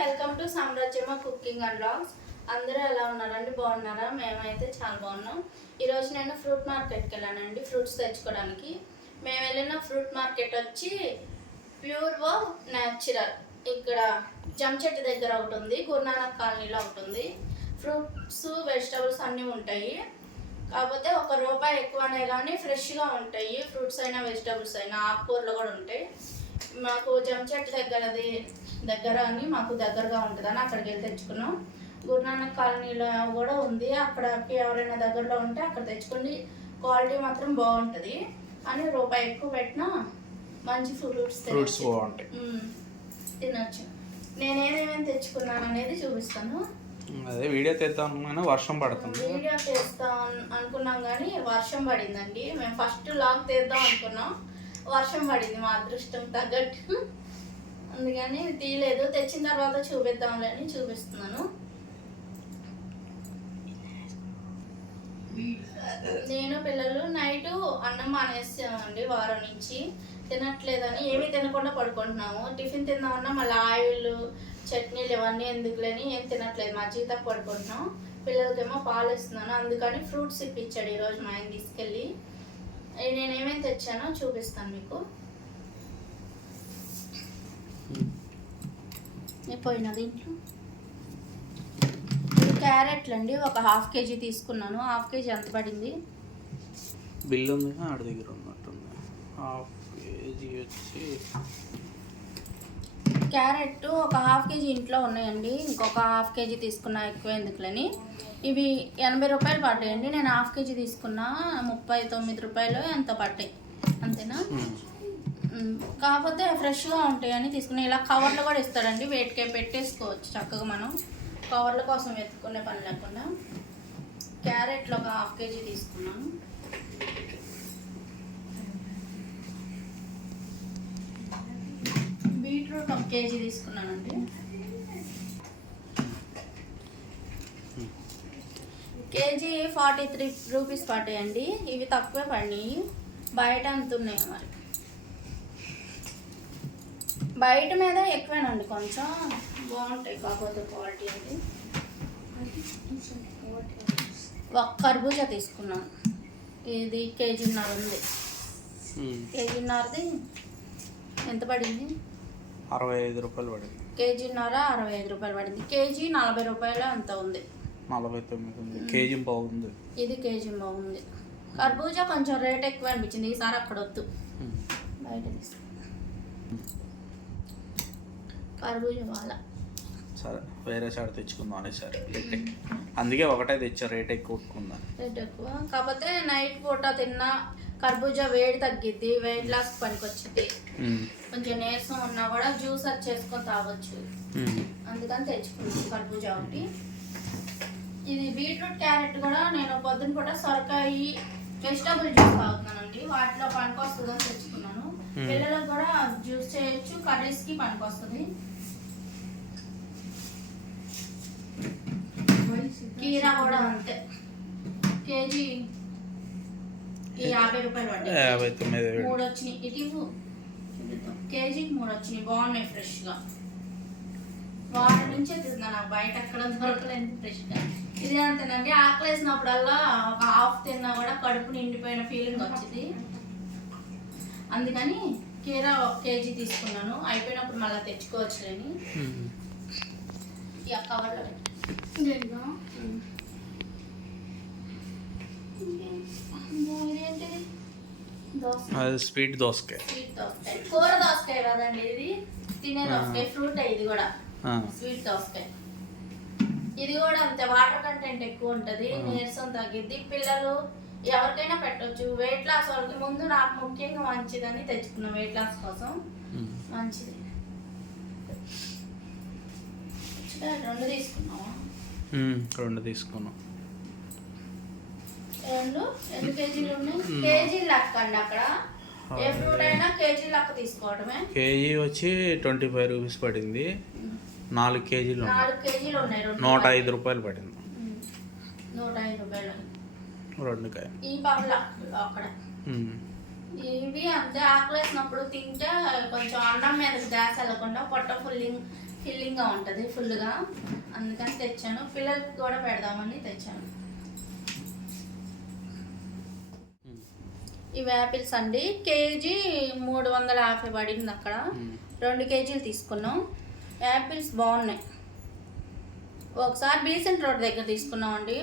Welcome to సామ్రాజ్యమ cooking and vlogs. అందరూ ఎలా ఉన్నారండి? బాగున్నారా? మేమైతే చాలా బాగున్నాం. ఈరోజు నేను ఫ్రూట్ మార్కెట్కి వెళ్ళానండి ఫ్రూట్స్ తెచ్చుకోవడానికి. మేము వెళ్ళిన ఫ్రూట్ మార్కెట్ వచ్చి ప్యూర్ న్యాచురల్. ఇక్కడ జంచెట్టు దగ్గర ఒకటి ఉంది, గురునానక్ కాలనీలో ఒకటి ఉంది. ఫ్రూట్స్ వెజిటబుల్స్ అన్నీ ఉంటాయి. కాకపోతే ₹1 ఎక్కువనే కానీ ఫ్రెష్గా ఉంటాయి. ఫ్రూట్స్ అయినా వెజిటబుల్స్ అయినా ఆకుకూరలు కూడా ఉంటాయి. మాకు జంచెట్టు దగ్గర అని మాకు దగ్గరగా ఉంటుందని అక్కడికి వెళ్ళి తెచ్చుకున్నాం. గురునానక్ కాలనీలో కూడా ఉంది, అక్కడికి ఎవరైనా దగ్గరలో ఉంటే అక్కడ తెచ్చుకోండి. క్వాలిటీ మాత్రం బాగుంటుంది అని ₹1 ఎక్కువ పెట్టినా మంచి ఫ్రూట్స్ తినొచ్చు. నేనేమేమి తెచ్చుకున్నాను అనేది చూపిస్తాను. అదే వీడియో తీద్దాం అనుకున్నా, వర్షం పడుతుంది. వీడియో తీస్తాం అనుకున్నాం కానీ వర్షం పడిందండి. మేము ఫస్ట్ లాగ్ తీద్దాం అనుకున్నాం, వర్షం పడింది మా అదృష్టం తగ్గట్టు. అందుకని తీయలేదు. తెచ్చిన తర్వాత చూపిద్దాంలే అని చూపిస్తున్నాను. నేను పిల్లలు నైట్ అన్నం మానేసామండి. వారం నుంచి తినట్లేదని ఏమీ తినకుండా పడుకుంటున్నాము. టిఫిన్ తిందామన్నా మళ్ళీ ఆయిల్ చట్నీలు ఇవన్నీ ఎందుకులేని ఏం తినట్లేదు. మజ్జిగతో పడుకుంటున్నాం. పిల్లలకేమో పాలు ఇస్తున్నాను. అందుకని ఫ్రూట్స్ ఇప్పించాడు ఈరోజు మా ఆయన తీసుకెళ్ళి. నేనేమేమి తెచ్చానో చూపిస్తాను మీకు. పోయిన దీంట్లో క్యారెట్లు అండి, ఒక ½ కేజీ తీసుకున్నాను. ½ కేజీ ఎంత పడింది? బిల్లు ఉంది ఆడ దగ్గర ఉన్నట్టుంది. ½ కేజీ వచ్చి క్యారెట్ ఒక ½ కేజీ ఇంట్లో ఉన్నాయండి. ఇంకొక ½ కేజీ తీసుకున్నా, ఎక్కువ ఎందుకులని. ఇవి ₹80 పడ్డాయండి. నేను ½ కేజీ తీసుకున్నా, ₹39 ఎంత పడ్డాయి అంతేనా. కాకపోతే ఫ్రెష్గా ఉంటాయని తీసుకున్నా. ఇలా కవర్లు కూడా ఇస్తాడండి, వేటికే పెట్టేసుకోవచ్చు చక్కగా. మనం కవర్ల కోసం వెతుక్కునే పని లేకుండా. క్యారెట్లు ఒక ½ కేజీ తీసుకున్నాను. బీట్రూట్ 1 కేజీ తీసుకున్నానండి. కేజీ ₹43 పడ్డాయండి. ఇవి తక్కువే పడినాయి, బయట అంత ఉన్నాయి. మరి బయట మీద ఎక్కువేనండి, కొంచెం బాగుంటాయి. కాకపోతే క్వాలిటీ అది. ఒక కర్బూజా తీసుకున్నాను. ఇది కేజీన్నర ఉంది. కేజీన్నరది ఎంత పడింది? ₹65 పడింది. కేజీన్నర ₹65 పడింది. కేజీ ₹40 అంత ఉంది. 49 ఉంది. కేజీ బాగుంది. ఇది కేజీ బాగుంది. కర్బూజా కొంచెం రేట్ ఎక్కువ అనిపించింది. ఈసారి అక్కడ వద్దు, బయట తీసుకు. కర్బూజా వాళ్ళ సరే వేరే సార్ తెచ్చుకుందాం అనేసారి. అందుకే ఒకటే తెచ్చా, రేట్ ఎక్కువ కొట్టుకుందాం. రేట్ ఎక్కువ కాకపోతే నైట్ పూట తిన్నా కర్బూజా వేడి తగ్గిద్ది, వెయిట్ లాస్ పనికి వచ్చింది. కొంచెం నీరసం ఉన్నా కూడా జ్యూస్ అది చేసుకొని తాగొచ్చు. అందుకని తెచ్చుకున్నాను కర్బూజా ఒకటి. ఇది బీట్రూట్ క్యారెట్ కూడా నేను పొద్దున పూట సొరకాయ వెజిటబుల్ జ్యూస్ తాగుతున్నానండి. వాటిలో పనికి వస్తుందని తెచ్చుకున్నాను. పిల్లలకు కూడా జ్యూస్ చేయొచ్చు, కర్రీస్కి పనికి వస్తుంది. కీరా కూడా అంతే, కేజీ ₹50 పడ్డాయి. 3 వచ్చినాయి. ఇటు కేజీకి 3 వచ్చినాయి. బాగున్నాయి ఫ్రెష్గా. వారం నుంచే తిన్నాను, బయట ఎక్కడ దొరకలేదు ఫ్రెష్గా. ఇది అంతేనండి, ఆకలి వేసినప్పుడల్లా ఒక ½ తిన్నా కూడా కడుపు నిండిపోయిన ఫీలింగ్ వచ్చింది. అందుకని కీరా 1 కేజీ తీసుకున్నాను. అయిపోయినప్పుడు మళ్ళీ తెచ్చుకోవచ్చులేని ఈ కవర్లో. స్వీట్ దోసకాయ. కూర దోసకాయ కదండి ఇది, తినే దోసకాయ. ఫ్రూట్ ఇది కూడా స్వీట్ దోసకాయ. ఇది కూడా అంతే, వాటర్ కంటెంట్ ఎక్కువ ఉంటుంది, నీరసం తగ్గిద్ది. పిల్లలు ఎవరికైనా పెట్టవచ్చు. వెయిట్ లాస్ వాళ్ళకి ముందు నాకు ముఖ్యంగా మంచిదని తెచ్చుకున్నాం. వెయిట్ లాస్ కోసం మంచిది. 2 తీసుకున్నావా? 2 తీసుకున్నాం. 2 ఎన్ని కేజీలు ఉన్నాయి? కేజీ లెక్క అండి. అక్కడ ఏ ఫ్రూట్ అయినా కేజీ లెక్క తీసుకోవడమే. కేజీ వచ్చి ₹25 పడింది. 4 కేజీలు. 4 కేజీలు ఉన్నాయి. ₹105 పడింది. ₹105 2 కాయ. ఈ పర్లా అక్కడ ఇవి అంతే. ఆకలి వేసినప్పుడు తింటే కొంచెం అన్నం మీదకి ధ్యాస వెళ్ళకుండా పొట్ట ఫిల్లింగ్గా ఉంటుంది ఫుల్గా, అందుకని తెచ్చాను. పిల్లలకి కూడా పెడదామని తెచ్చాను. ఇవి యాపిల్స్ అండి, కేజీ 350 పడింది అక్కడ. 2 కేజీలు తీసుకున్నాం. యాపిల్స్ బాగున్నాయి. ఒకసారి బీసెంట్ రోడ్ దగ్గర తీసుకున్నామండి.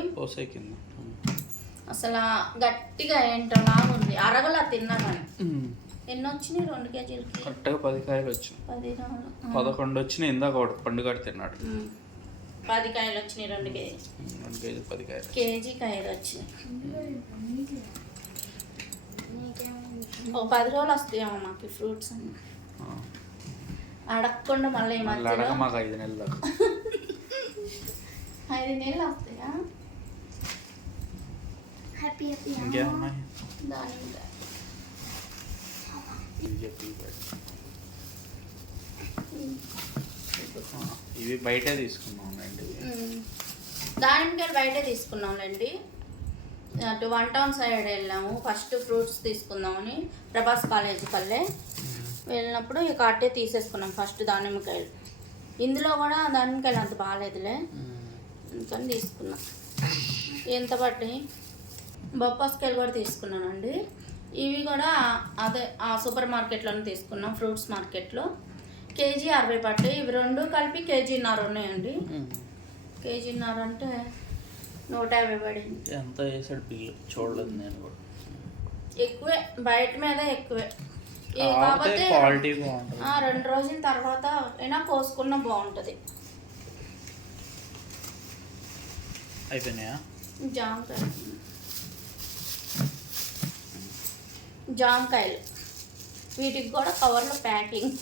అసలు గట్టిగా ఏంటో లాగా ఉంది, అరగలా తిన్నా కానీ. ఎన్ని వచ్చినాయి 2 కేజీలకి? కరెక్ట్గా 10 కాయలు వచ్చినాయి. 11 వచ్చినాయి. ఇందాక ఒకటి పండుగ తిన్నాడు. 10 కాయలు వచ్చినాయి 2 కేజీ. 2 కేజీ 10 కాయలు. కేజీ కాయలు వచ్చినాయి. ఒక 10 రోజులు వస్తాయేమో మాకు ఫ్రూట్స్ అన్ని. అడగకుండా మళ్ళీ మాకు 5 నెలలు దాకా. 5 నెలలు వస్తాయా? Happy happy. ఇంకేమన్నాయి? దానిమ్మ ఇవి బయటే తీసుకున్నాంలేండి. దానిమ్మకాయలు బయటే తీసుకున్నాంలేండి. అటు 1 టౌన్ సైడ్ వెళ్ళాము. ఫస్ట్ ఫ్రూట్స్ తీసుకుందామని ప్రభాస్ కాలేజీ పల్లె వెళ్ళినప్పుడు ఇక అట్టే తీసేసుకున్నాం ఫస్ట్ దానిమ్మకాయలు. ఇందులో కూడా దానిమ్మకాయలు అంత బాగాలేదులే, అందుకని తీసుకున్నాం. ఎంత పట్టి బొప్పాస్కాయలు కూడా తీసుకున్నానండి. ఇవి కూడా అదే ఆ సూపర్ మార్కెట్లోనే తీసుకున్నాం, ఫ్రూట్స్ మార్కెట్లో. కేజీ 60 పట్టాయి. ఇవి 2 కలిపి కేజీన్నర ఉన్నాయండి. కేజీన్నర అంటే 150 పడింది. ఎంత వేసాడు బిల్లు చూడలేదు నేను కూడా. ఎక్కువే, బయట మీద ఎక్కువే. కాకపోతే క్వాలిటీ బాగుంటుంది. 2 రోజుల తర్వాత అయినా కోసుకున్న బాగుంటుంది. అయిపోయినాయా? జామకాయలు వీటికి కూడా కవర్లో ప్యాకింగ్.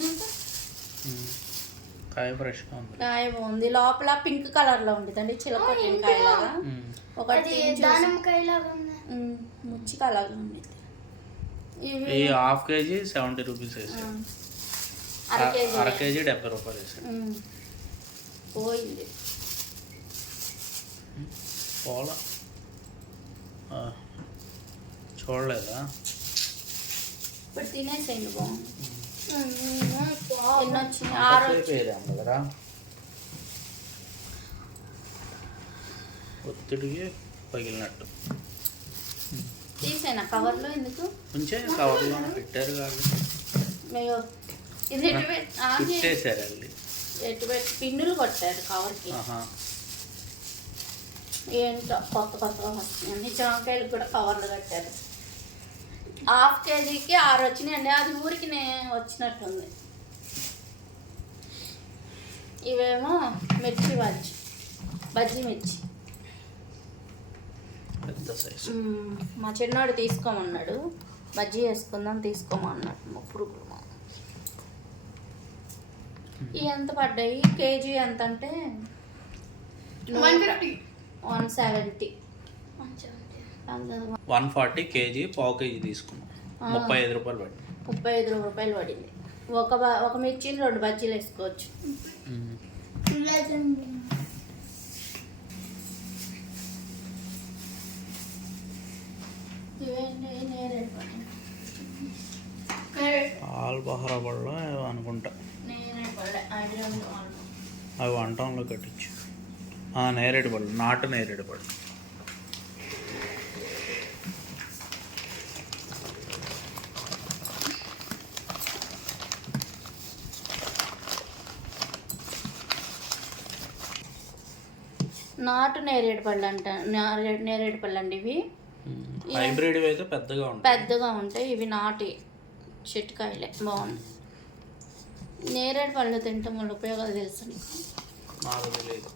కాయ ఫ్రెష్గా ఉంది. కాయ బాగుంది. లోపల పింక్ కలర్లో ఉండేదండి, చిలకొట్టిన కాయలాగా. ఒకటి ముచ్చికలాగా ఉండేది. ఇవి హాఫ్ కేజీ 70 రూపీస్ వేసాడు. అర కేజీ 70 రూపాయలు వేసాడు. పోయింది పోలా. చూడలేదా? ఇప్పుడు తినేసేయండి. బాగుంది. ఎన్ని వచ్చినాయి? 6 కదరా. ఒత్తిడికి పగిలినట్టు తీసేనా కవర్లో? ఎందుకు ఉంచే కవర్లో పెట్టారు కాదు, ఇది పెట్టేశారు. ఎటు పెట్టి పిన్నులు కొట్టారు కవర్కి. ఏంటో కొత్త కొత్తగా వస్తున్నాయి. అన్ని జామకాయలు కూడా కవర్లు కట్టారు. హాఫ్ కేజీకి 6 వచ్చినాయండి. అది ఊరికి వచ్చినట్టుంది. ఇవేమో మిర్చి బజ్జీ మిర్చి పెద్ద సైజు. మా చిన్నవాడు తీసుకోమన్నాడు, బజ్జీ వేసుకుందాం తీసుకోమన్నాడు. మా పురుగులు ఇవి ఎంత పడ్డాయి? కేజీ ఎంత అంటే 170. 140 కేజీ, పావు కేజీ తీసుకున్నాం. 35 రూపాయలు పడింది. 35 రూపాయలు పడింది. ఒక మిర్చిని 2 బజ్జీలు వేసుకోవచ్చు. ఆల్ బహరా పళ్ళు అనుకుంటా. అవి 1 టౌన్లో కట్టించు. నేరేడు పళ్ళు, నాటు నేరేడు పళ్ళు. నాటు నేరేడు పళ్ళు నేరేడు పళ్ళు అండి ఇవి. హైబ్రిడ్ అయితే పెద్దగా ఉంటాయి. ఇవి నాటి చెట్టుకాయలే, బాగున్నాయి. నేరేడు పళ్ళు తింటాం వల్ల ఉపయోగాలు తెలుసు నాకు తెలియదు.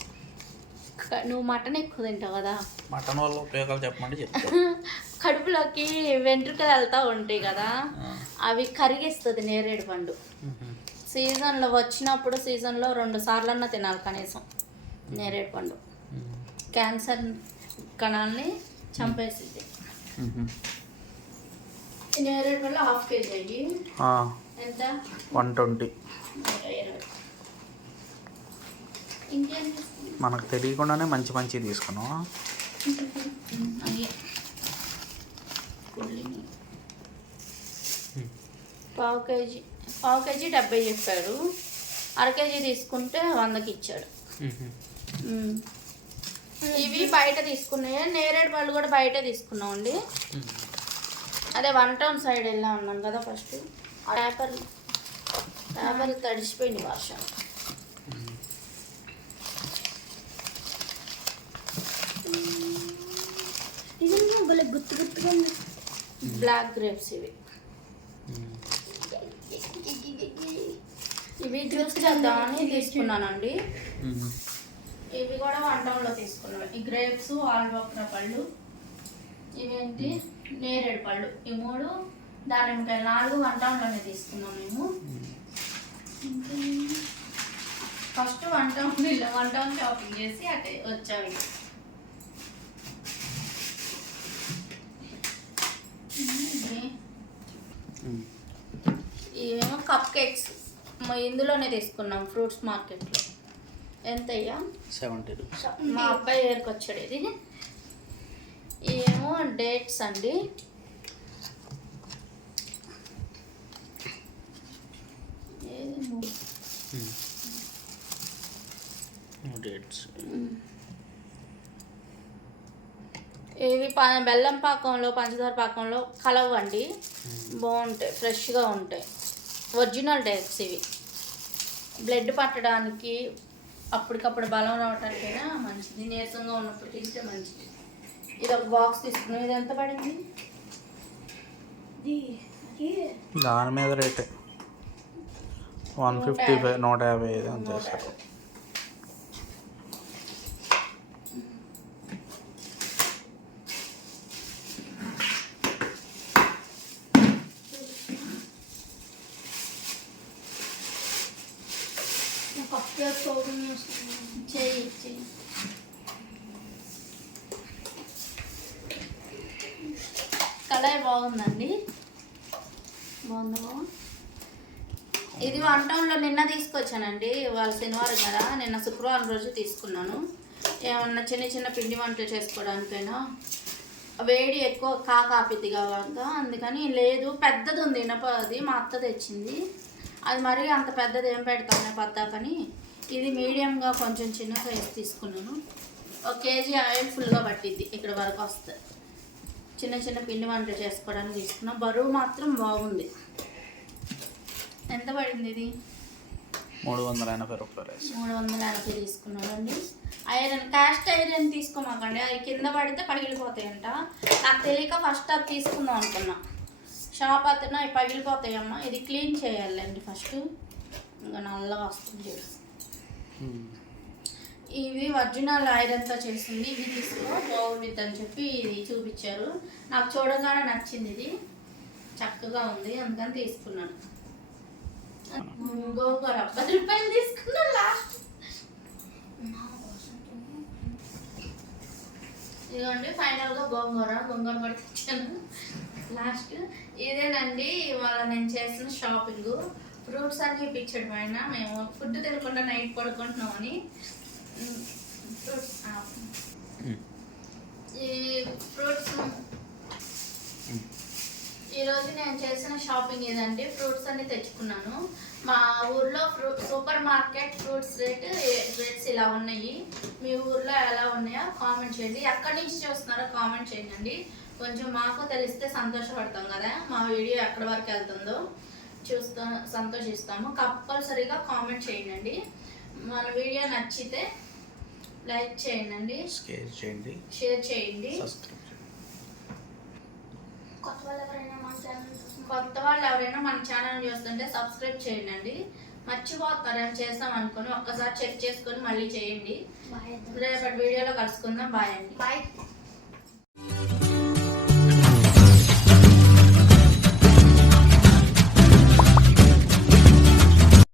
నువ్వు మటన్ ఎక్కువ తింటావు కదా, మటన్ వల్ల ఉపయోగాలు చెప్పమంటే చెప్తా. కడుపులోకి వెంట్రుకలు వెళ్తూ ఉంటాయి కదా, అవి కరిగిస్తుంది నేరేడు పండు. సీజన్లో వచ్చినప్పుడు సీజన్లో 2 సార్లన్నా తినాలి కనీసం నేరేడు పండు. క్యాన్సర్ కణాలని చంపేసింది. నేరేడు పళ్ళు హాఫ్ కేజీ అయ్యి ఎంత? 120. ఇంకేం మనకు తెలియకుండానే మంచి తీసుకున్నాం. పావు కేజీ 70 చెప్పారు. అరకేజీ తీసుకుంటే 100కి ఇచ్చాడు. ఇవి బయట తీసుకున్నాయి. నేరేడు పళ్ళు కూడా బయటే తీసుకున్నామండి. అదే 1 టౌన్ సైడ్ వెళ్ళా ఉన్నాం కదా ఫస్ట్. పేపర్లు తడిసిపోయింది వర్షం. ఇది భలే గుర్తుగా ఉంది. బ్లాక్ గ్రేప్స్ ఇవి జ్యూస్ చేద్దామని తీసుకున్నానండి. ఇవి కూడా 1 టౌన్లో తీసుకున్నాను. ఈ గ్రేప్స్, ఆల్బోక్రా పళ్ళు, ఇవేంటి నేరేడు పళ్ళు, ఈ 3 దానిమ్మకాయలు 4 1 టౌన్లోనే తీసుకున్నాం మేము. ఫస్ట్ 1 టౌన్ షాపింగ్ చేసి అటే వచ్చాము. ఇవేమో కప్ కేక్స్ ఇందులోనే తీసుకున్నాం ఫ్రూట్స్ మార్కెట్లో. ఎంత అయ్యా? 70 రూపీస్. మా అబ్బాయి ఏరికి వచ్చాడు. ఇది ఏమో డేట్స్ అండి. డేట్స్ ఇవి బెల్లం పాకంలో పంచదార పాకంలో కలవండి, బాగుంటాయి, ఫ్రెష్గా ఉంటాయి. ఒరిజినల్ డేట్స్ ఇవి. బ్లడ్ పట్టడానికి అప్పటికప్పుడు బలం రావటానికైనా మంచిది, నీరసంగా ఉన్నప్పుడు తింటే మంచిది. ఇది ఒక బాక్స్ తీసుకున్నాం. ఇది ఎంత పడింది? దాని మీద రేటే 155 150 అంతే సార్. కలర్ బాగుందండి, బాగుందా? ఇది 1 టౌన్లో నిన్న తీసుకొచ్చానండి. వాళ్ళ శనివారం కదా, నిన్న శుక్రవారం రోజు తీసుకున్నాను. ఏమన్నా చిన్న చిన్న పిండి వంటలు చేసుకోవడానికైనా వేడి ఎక్కువ కాపిద్ది కావాలా, అందుకని. లేదు పెద్దది ఉంది ఇనపది, మా అత్త తెచ్చింది. అది మరి అంత పెద్దది ఏం పెడతామే పద్దాకని ఇది మీడియంగా కొంచెం చిన్న సైజు తీసుకున్నాను. 1 కేజీ ఆయిల్ ఫుల్గా పట్టిద్ది, ఇక్కడ వరకు వస్తుంది. చిన్న చిన్న పిండి వంటలు చేసుకోవడానికి తీసుకున్నాను. బరువు మాత్రం బాగుంది. ఎంత పడింది ఇది? 380 రూపాయలు. 380 తీసుకున్నానండి. ఐరన్, క్యాస్ట్ ఐరన్ తీసుకోమాకండి, అవి కింద పడితే పగిలిపోతాయంట. నాకు తెలియక ఫస్ట్ అది తీసుకుందాం అనుకున్నా. షాప్ అతను అవి పగిలిపోతాయమ్మా, ఇది క్లీన్ చేయాలండి ఫస్ట్. ఇంకా నల్లగా వస్తుంది చూడు. ఇవి ఒరిజినల్ ఐరన్తో చేసింది. ఇవి తీసుకో బాగుంటుంది అని చెప్పి ఇది చూపించారు. నాకు చూడగానే నచ్చింది, ఇది చక్కగా ఉంది, అందుకని తీసుకున్నాను. గోంగూర 10 రూపాయలు తీసుకున్నాను లాస్ట్. ఇదిగోండి ఫైనల్గా గోంగూర కూడా తెచ్చాను లాస్ట్. ఇదేనండి ఇవాళ నేను చేసిన షాపింగ్. ఫ్రూట్స్ అన్నీ పిచ్చడి పైన మేము ఫుడ్ తినకుండా నైట్ పడుకుంటున్నామని ఫ్రూట్స్ ఈ ఫ్రూట్స్ ఈరోజు నేను చేసిన షాపింగ్ ఏదంటే ఫ్రూట్స్ అన్ని తెచ్చుకున్నాను. మా ఊర్లో సూపర్ మార్కెట్ ఫ్రూట్స్ రేట్స్ ఇలా ఉన్నాయి. మీ ఊర్లో ఎలా ఉన్నాయో కామెంట్ చేయండి. ఎక్కడి నుంచి చూస్తున్నారో కామెంట్ చేయండి. కొంచెం మాకు తెలిస్తే సంతోషపడతాం కదా, మా వీడియో ఎక్కడి వరకు వెళ్తుందో సంతోషిస్తాము. కంపల్సరీగా కామెంట్ చేయండి. మన వీడియో నచ్చితే లైక్ చేయండి, షేర్ చేయండి. కొత్త వాళ్ళు ఎవరైనా మన ఛానల్ చూస్తుంటే సబ్స్క్రైబ్ చేయండి. మర్చిపోతారని చేస్తాం అనుకుని ఒక్కసారి చెక్ చేసుకొని మళ్ళీ చేయండి. రేపటి వీడియోలో కలుసుకుందాం. బాయ్ అండి. బాయ్.